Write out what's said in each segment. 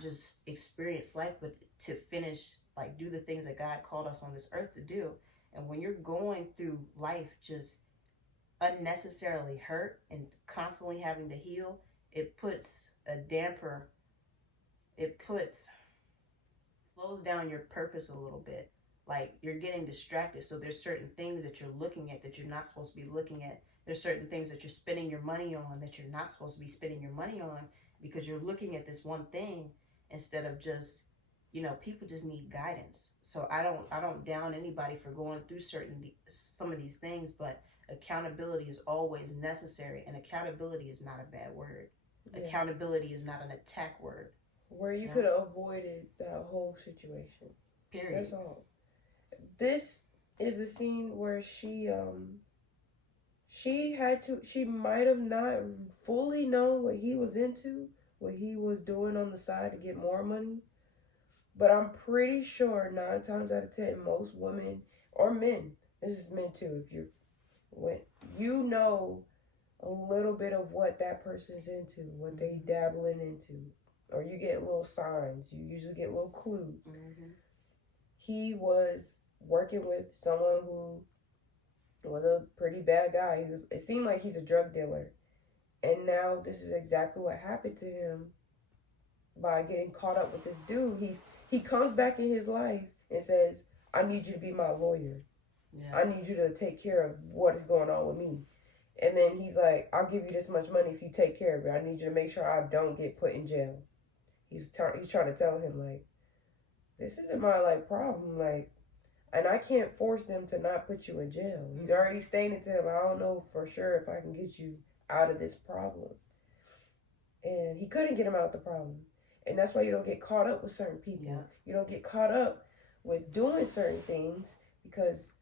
just experience life, but to finish, like, do the things that God called us on this earth to do. And when you're going through life just unnecessarily hurt and constantly having to heal, it puts a damper, it puts, slows down your purpose a little bit. Like, you're getting distracted. So there's certain things that you're looking at that you're not supposed to be looking at. There's certain things that you're spending your money on that you're not supposed to be spending your money on, because you're looking at this one thing instead of just, people just need guidance. So I don't down anybody for going through some of these things, but accountability is always necessary, and accountability is not a bad word. Yeah. Accountability is not an attack word. Where you could have avoided that whole situation. Period. That's all. This is a scene where she might have not fully known what he was into, what he was doing on the side to get more money. But I'm pretty sure 9 times out of 10, most women or men, this is men too, you know a little bit of what that person's into, what they dabbling into, or you get little signs. You usually get little clues. Mm-hmm. He was working with someone who was a pretty bad guy. It seemed like he's a drug dealer. And now this is exactly what happened to him by getting caught up with this dude. He comes back in his life and says, I need you to be my lawyer. Yeah. I need you to take care of what is going on with me. And then he's like, I'll give you this much money if you take care of it. I need you to make sure I don't get put in jail. He's trying to tell him, like, this isn't my, problem, and I can't force them to not put you in jail. He's already stated to him, I don't know for sure if I can get you out of this problem. And he couldn't get him out of the problem. And that's why you don't get caught up with certain people. Yeah. You don't get caught up with doing certain things, because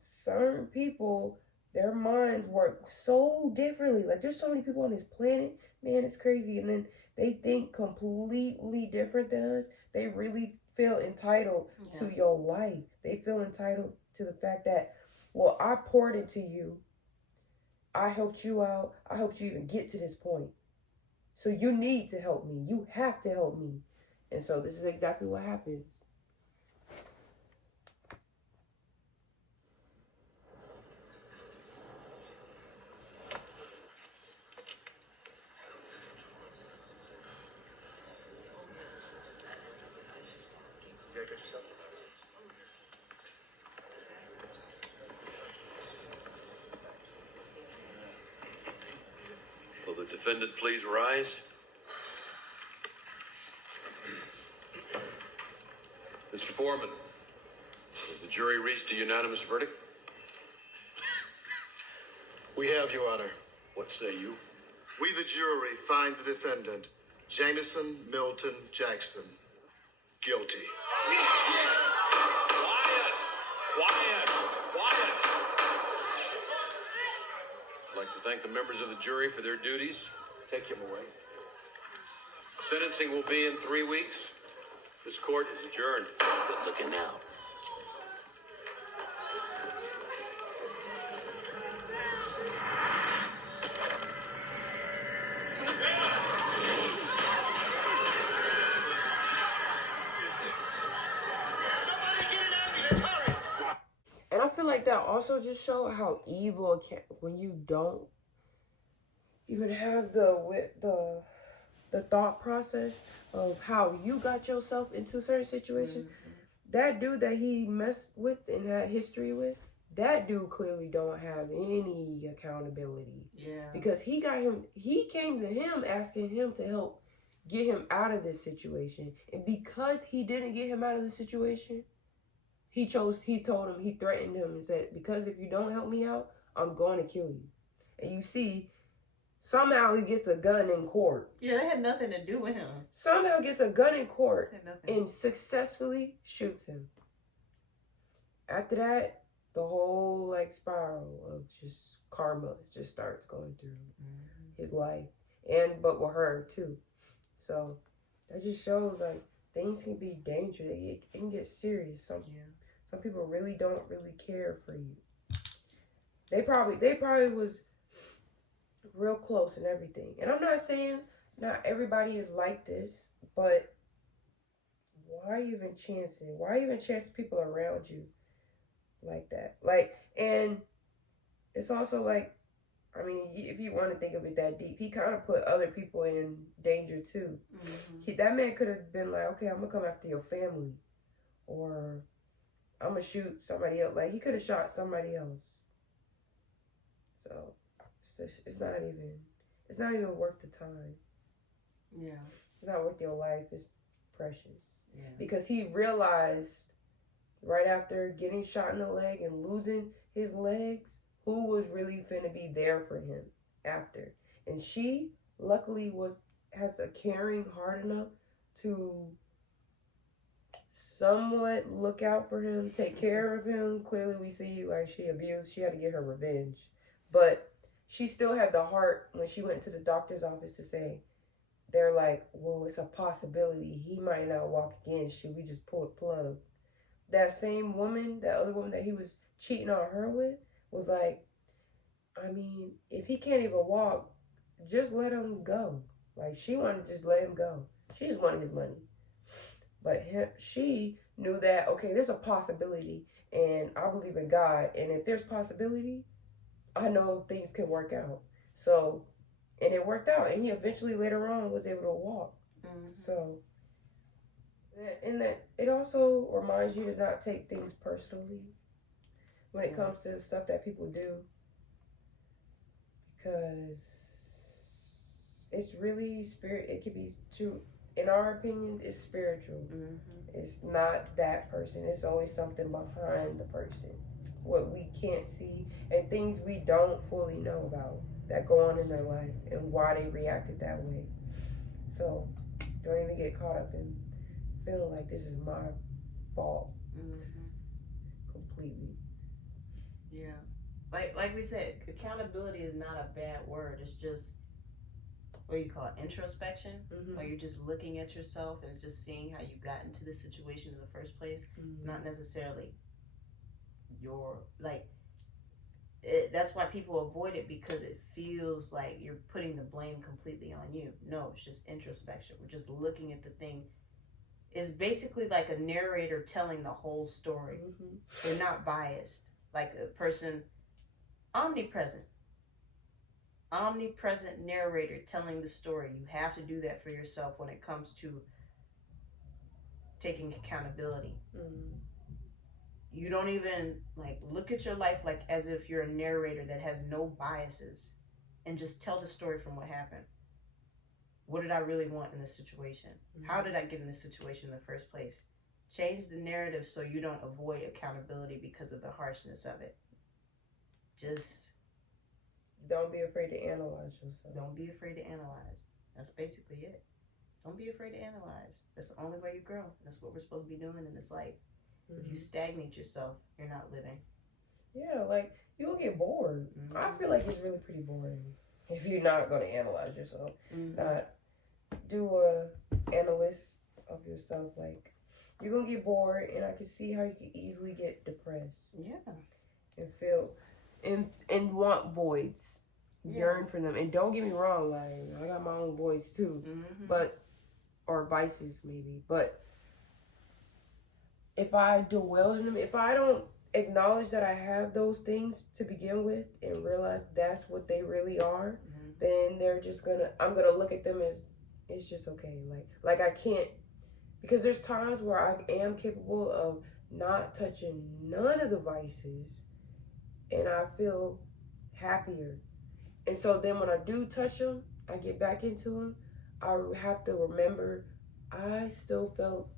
certain people, their minds work so differently. Like, there's so many people on this planet, man, it's crazy. And then they think completely different than us. They really feel entitled to your life. They feel entitled to the fact that, well, I poured into you. I helped you out. I helped you even get to this point. So you need to help me. You have to help me. And so this is exactly what happens. Will the defendant please rise? Mr. Foreman, has the jury reached a unanimous verdict? We have, Your Honor. What say you? We, the jury, find the defendant, Jameson Milton Jackson, guilty. Quiet! I'd like to thank the members of the jury for their duties. Take him away. Sentencing will be in 3 weeks. This court is adjourned. Good looking out. And I feel like that also just showed how evil it can, when you don't even have the thought process of how you got yourself into certain situations. Mm-hmm. That dude that he messed with and had history with, that dude clearly don't have any accountability. Yeah. Because he came to him asking him to help get him out of this situation. And because he didn't get him out of the situation, he threatened him and said, because if you don't help me out, I'm going to kill you. And you see, somehow he gets a gun in court. Yeah, that had nothing to do with him. Somehow gets a gun in court and successfully shoots him. After that, the whole spiral of just karma just starts going through his life, but with her too. So that just shows things can be dangerous. It can get serious. Some people really don't really care for you. They probably was real close and everything. And I'm not saying not everybody is like this, but why even chance it? Why even chance people around you like that? Like, and it's also like, I mean, if you want to think of it that deep, he kind of put other people in danger too. That man could have been like, okay, I'm gonna come after your family, or I'm gonna shoot somebody else. Like, he could have shot somebody else. So it's not even worth the time. Yeah. It's not worth your life. It's precious. Yeah. Because he realized right after getting shot in the leg and losing his legs, who was really finna be there for him after. And she luckily has a caring heart enough to somewhat look out for him, take care of him. Clearly we see like she abused, she had to get her revenge. But she still had the heart when she went to the doctor's office to say, they're like, well, it's a possibility he might not walk again. Should we just pull the plug? That same woman, that other woman that he was cheating on her with, was like, I mean, if he can't even walk, just let him go. Like, she wanted to just let him go. She just wanted his money. But she knew that, okay, there's a possibility, and I believe in God, and if there's possibility, I know things can work out. So, and it worked out, and he eventually later on was able to walk. So, and that it also reminds you to not take things personally when it comes to stuff that people do, because it's really spirit. It could be true. In our opinions, it's spiritual. It's not that person. It's always something behind the person, what we can't see, and things we don't fully know about that go on in their life and why they reacted that way. So don't even get caught up in feeling like this is my fault completely. Yeah. Like we said, accountability is not a bad word. It's just, what do you call it, introspection? Where you're just looking at yourself and just seeing how you got into the situation in the first place. It's not necessarily your, like, that's why people avoid it, because it feels like you're putting the blame completely on you. No, it's just introspection. We're just looking at the thing. It's basically like a narrator telling the whole story. They're not biased. Like a person, omnipresent narrator telling the story. You have to do that for yourself when it comes to taking accountability. You don't even like look at your life like as if you're a narrator that has no biases, and just tell the story from what happened. What did I really want in this situation? How did I get in this situation in the first place? Change the narrative so you don't avoid accountability because of the harshness of it. Just don't be afraid to analyze yourself. Don't be afraid to analyze. That's basically it. Don't be afraid to analyze. That's the only way you grow. That's what we're supposed to be doing in this life. If you stagnate yourself, you're not living. Yeah, like, you'll get bored. I feel like it's really pretty boring if you're not going to analyze yourself. Not do a analysis of yourself. Like, you're going to get bored, and I can see how you can easily get depressed. Yeah. And feel, and want voids. Yearn for them. And don't get me wrong, like, I got my own voids too. But, or vices maybe. But if I dwell in them, if I don't acknowledge that I have those things to begin with and realize that's what they really are, then I'm gonna look at them as, it's just okay. Like I can't, because there's times where I am capable of not touching none of the vices, and I feel happier. And so then when I do touch them, I get back into them, I have to remember I still felt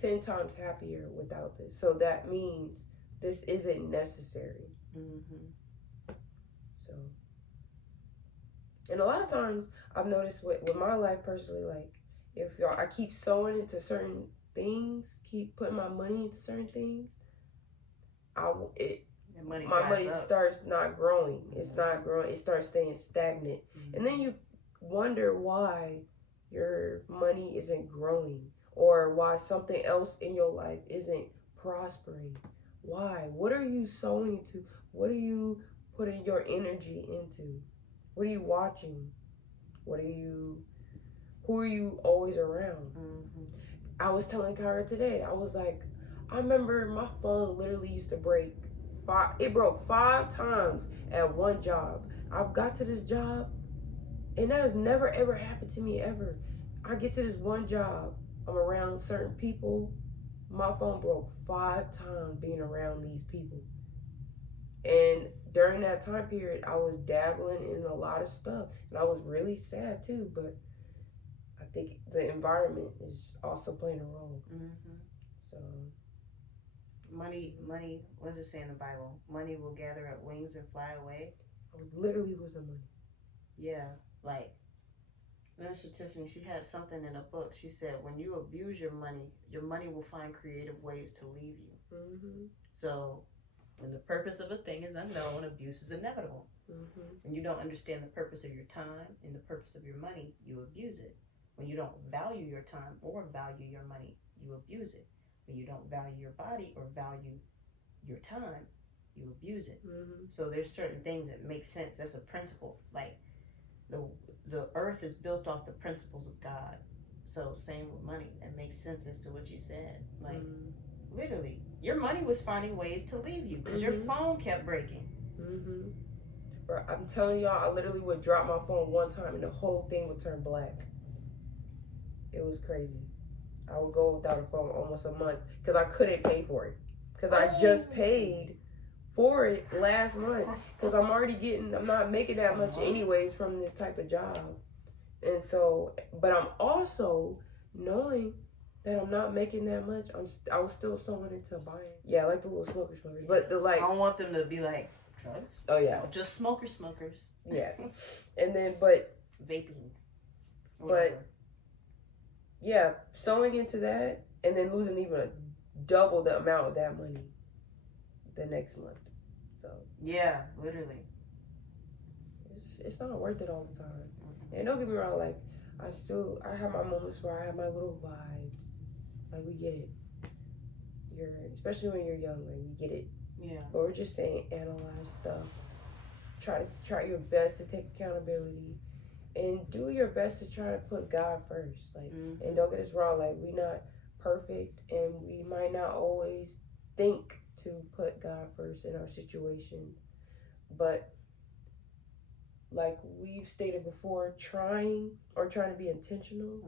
10 times happier without this. So that means this isn't necessary. So, and a lot of times I've noticed with my life personally, like, if I keep sowing into certain things, keep putting my money into certain things, my money starts not growing. It's not growing. It starts staying stagnant. And then you wonder why your money isn't growing, or why something else in your life isn't prospering. Why? What are you sowing into? What are you putting your energy into? What are you watching? Who are you always around? Mm-hmm. I was telling Kyra today, I was like, I remember my phone literally used to break. It broke 5 times at one job. I got to this job, and that has never ever happened to me ever. I get to this one job, I'm around certain people. My phone broke 5 times being around these people. And during that time period, I was dabbling in a lot of stuff, and I was really sad too. But I think the environment is also playing a role. Mm-hmm. So Money. What does it say in the Bible? Money will gather up wings and fly away. I was literally losing money. Yeah, like Minister Tiffany, she had something in a book. She said, when you abuse your money will find creative ways to leave you. Mm-hmm. So, when the purpose of a thing is unknown, abuse is inevitable. Mm-hmm. When you don't understand the purpose of your time and the purpose of your money, you abuse it. When you don't value your time or value your money, you abuse it. When you don't value your body or value your time, you abuse it. Mm-hmm. So there's certain things that make sense. That's a principle. Like the earth is built off the principles of God. So same with money. It makes sense as to what you said. Like literally, your money was finding ways to leave you because your phone kept breaking. Mm-hmm. I'm telling y'all, I literally would drop my phone one time and the whole thing would turn black. It was crazy. I would go without a phone almost a month because I couldn't pay for it. Because I just paid for it last month. Because I'm not making that much anyways from this type of job. And so, but I'm also knowing that I'm not making that much. I was still sewing into buying. Yeah, I like the little smokers. But I don't want them to be like, drugs? Oh, yeah. No, just smokers. Yeah. And then, but. Vaping. Whatever. But. Yeah, sewing into that and then losing even double the amount of that money the next month. So yeah, literally, it's not worth it all the time. Mm-hmm. And don't get me wrong, like I have my moments where I have my little vibes. Like we get it. Especially when you're young, like we get it. Yeah. But we're just saying, analyze stuff. Try your best to take accountability. And do your best to try to put God first. Like, and don't get us wrong. Like, we're not perfect, and we might not always think to put God first in our situation. But, like we've stated before, trying to be intentional,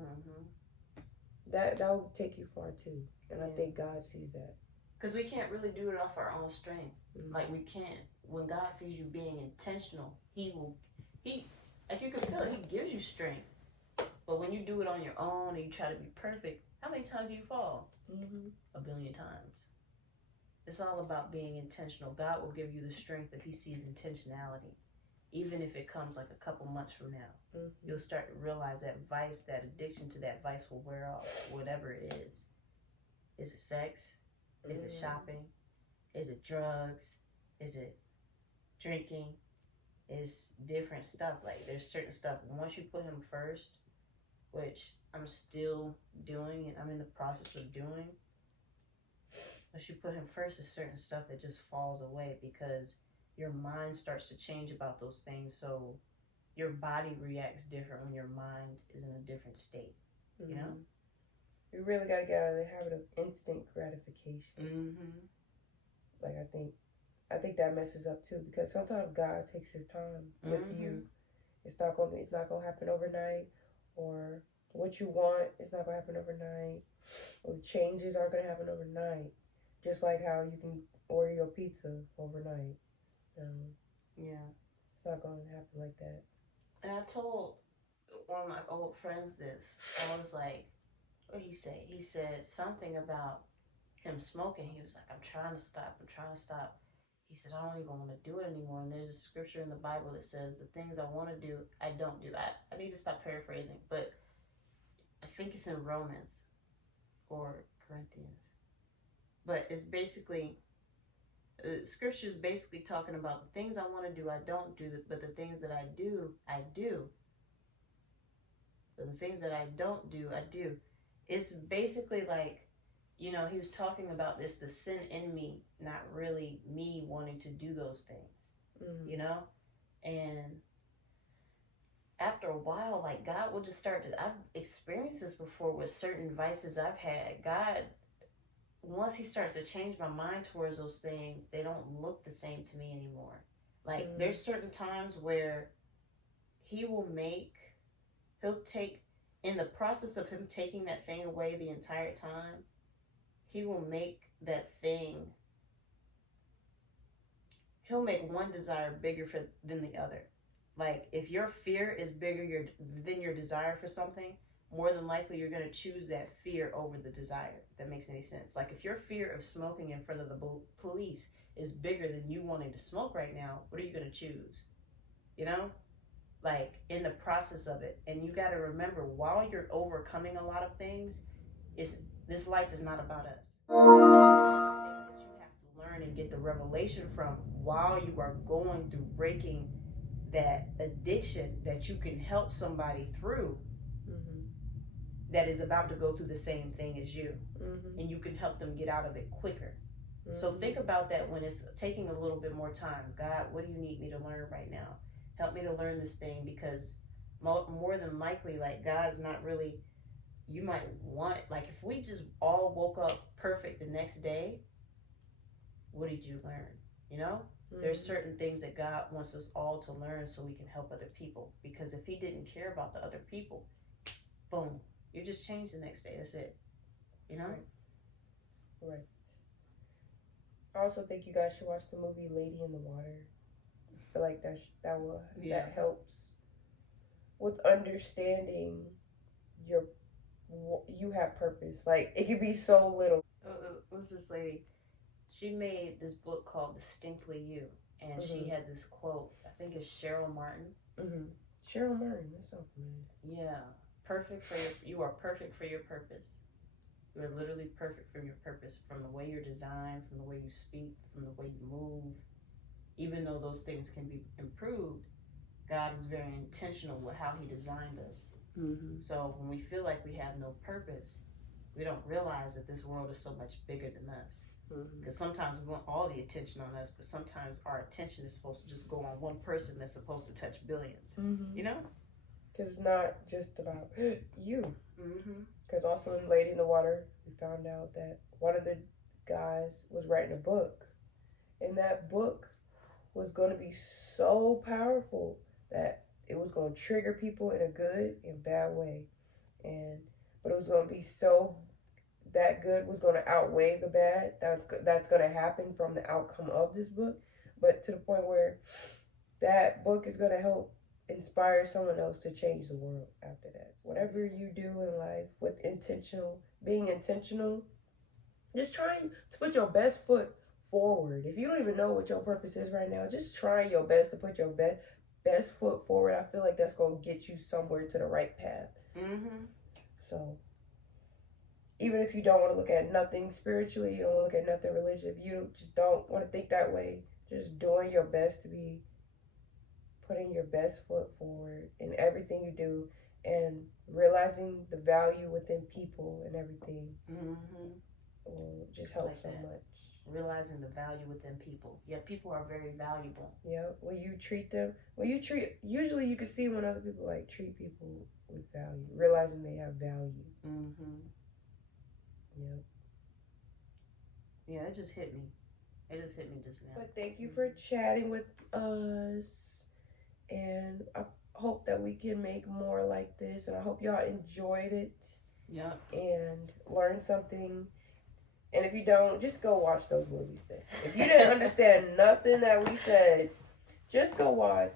that will take you far too. And I think God sees that. Because we can't really do it off our own strength. Like, we can't. When God sees you being intentional, like you can feel it, He gives you strength. But when you do it on your own and you try to be perfect, how many times do you fall? 1 billion times. It's all about being intentional. God will give you the strength if He sees intentionality. Even if it comes like a couple months from now, you'll start to realize that vice, that addiction to that vice will wear off, whatever it is. Is it sex? Is it shopping? Is it drugs? Is it drinking? Is different stuff. Like, there's certain stuff, once you put Him first, which I'm still doing and I'm in the process of doing, once you put Him first, there's certain stuff that just falls away because your mind starts to change about those things. So your body reacts different when your mind is in a different state. You know? You really got to get out of the habit of instant gratification. Like, I think that messes up too, because sometimes God takes His time with you. It's not gonna happen overnight, or what you want is not gonna happen overnight, or the changes aren't gonna happen overnight. Just like how you can order your pizza overnight. Yeah, it's not gonna happen like that. And I told one of my old friends this. I was like, what did he say? He said something about him smoking. He was like, I'm trying to stop. He said, I don't even want to do it anymore. And there's a scripture in the Bible that says the things I want to do, I don't do. I need to stop paraphrasing, but I think it's in Romans or Corinthians. But it's basically, scripture is basically talking about the things I want to do, I don't do, but the things that I do, I do. But the things that I don't do, I do. It's basically like, you know, he was talking about this, the sin in me, not really me wanting to do those things, you know? And after a while, like God will just start to, I've experienced this before with certain vices I've had. God, once he starts to change my mind towards those things, they don't look the same to me anymore. Like there's certain times where he'll take, in the process of him taking that thing away the entire time, he will make that thing, he'll make one desire bigger than the other. Like if your fear is bigger than your desire for something, more than likely you're going to choose that fear over the desire. If that makes any sense. Like if your fear of smoking in front of the police is bigger than you wanting to smoke right now, what are you going to choose? You know? Like in the process of it. And you got to remember, while you're overcoming a lot of things, this life is not about us. Things that you have to learn and get the revelation from while you are going through breaking that addiction, that you can help somebody through that is about to go through the same thing as you, and you can help them get out of it quicker. So think about that when it's taking a little bit more time. God, what do you need me to learn right now? Help me to learn this thing, because more than likely, like, God's not really, you might want, like, if we just all woke up perfect the next day, what did you learn? You know? There's certain things that God wants us all to learn so we can help other people. Because if he didn't care about the other people, boom, you just change the next day. That's it. You know? Right. I also think you guys should watch the movie Lady in the Water. I feel like that helps with understanding you have purpose. Like it could be so little. What's this lady? She made this book called Distinctly You, and she had this quote. I think it's Cheryl Martin. Cheryl Martin, that's so familiar. Yeah, you are perfect for your purpose. You are literally perfect for your purpose, from the way you're designed, from the way you speak, from the way you move. Even though those things can be improved, God is very intentional with how he designed us. So when we feel like we have no purpose, we don't realize that this world is so much bigger than us. Because sometimes we want all the attention on us, but sometimes our attention is supposed to just go on one person that's supposed to touch billions. You know? Because it's not just about you. Because also in Lady in the Water, we found out that one of the guys was writing a book. And that book was going to be so powerful that it was going to trigger people in a good and bad way. But it was going to be so, that good was going to outweigh the bad. That's going to happen from the outcome of this book. But to the point where that book is going to help inspire someone else to change the world after that. Whatever you do in life with being intentional, just trying to put your best foot forward. If you don't even know what your purpose is right now, just trying your best to put your best foot forward. I feel like that's going to get you somewhere to the right path. So even if you don't want to look at nothing spiritually, you don't want to look at nothing religious, if you just don't want to think that way, just doing your best to be putting your best foot forward in everything you do, and realizing the value within people and everything will just help so much. Realizing the value within people. Yeah, people are very valuable. Yeah, when you treat them, usually you can see when other people like treat people with value, realizing they have value. Yeah. Yeah, it just hit me. It just hit me just now. But thank you for chatting with us. And I hope that we can make more like this. And I hope y'all enjoyed it. Yeah. And learned something. And if you don't, just go watch those movies then. If you didn't understand nothing that we said, just go watch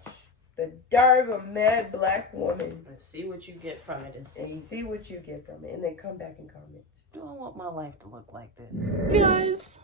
The Diary of a Mad Black Woman. And see what you get from it. And see what you get from it. And then come back and comment. Do I want my life to look like this? You guys.